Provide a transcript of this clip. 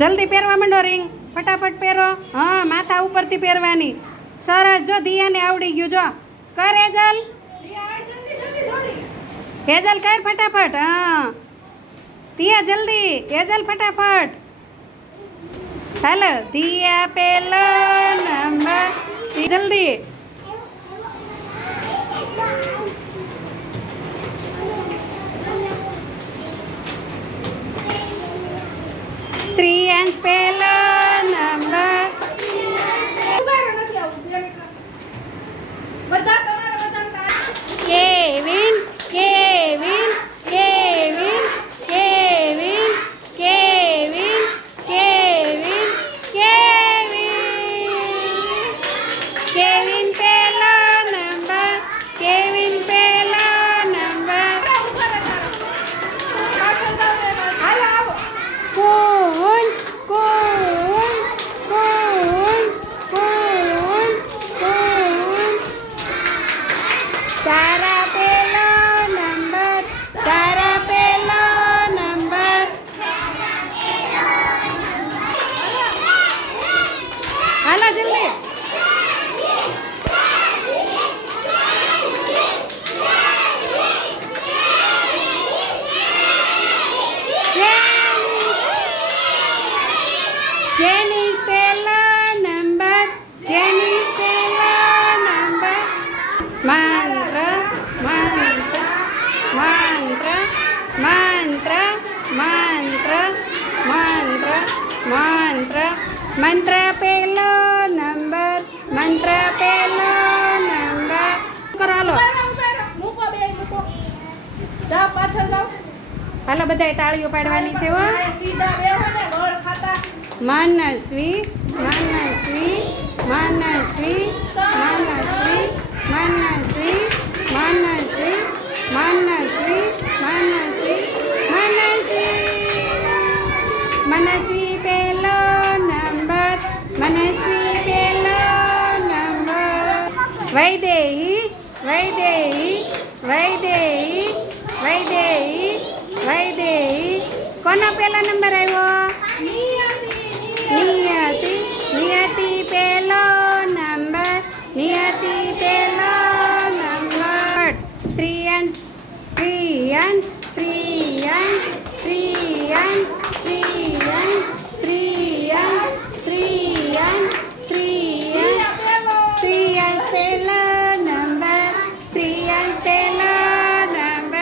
જલ્દી પહેરવા માંડો રિંગ, ફટાફટ પહેરો. હા, માથા ઉપરથી પહેરવાની. સરસ, જો દિયાને આવડી ગયું. જો કર હેઝલ, હેઝલ કર ફટાફટ. હા દિયા જલ્દી, હેઝલ ફટાફટ. હાલો દિયા પેલો નંબર, જલ્દી. શ્રીયાંશ પેલો number. Kevin, Kevin, Kevin, Kevin, Kevin, Kevin, Kevin. Kevin પેલો નંબર, કેવિન પેલો નંબર. કુન, કુન, કુન, કુન, કુન. તારા પેલો નંબર, તારા પેલો નંબર. હાલો જલ્દી. જેનિસ પેલો નંબર, જેનિસ પેલો નંબર. મંત્ર, મંત્ર, મંત્ર, મંત્ર, મંત્ર, મંત્ર, મંત્ર. મંત્ર પેલો નંબર, મંત્ર પેલો નંબર. કરો હાલો. હાલો બધાય તાળીઓ પાડવાની છે હો. મનસ્વી, મનસ્વી, મનસ્વી, મનસ્વી, મનસ્વી, મનસ્વી, મનસ્વી, મનસ્વી, મનસ્વી. મનસ્વી પેલો નંબર, મનસ્વી પેલો નંબર. વૈદેહી, વૈદેહી, વૈદેહી, વૈદેહી, વૈદેહી. કોનો પહેલો નંબર આવ્યો?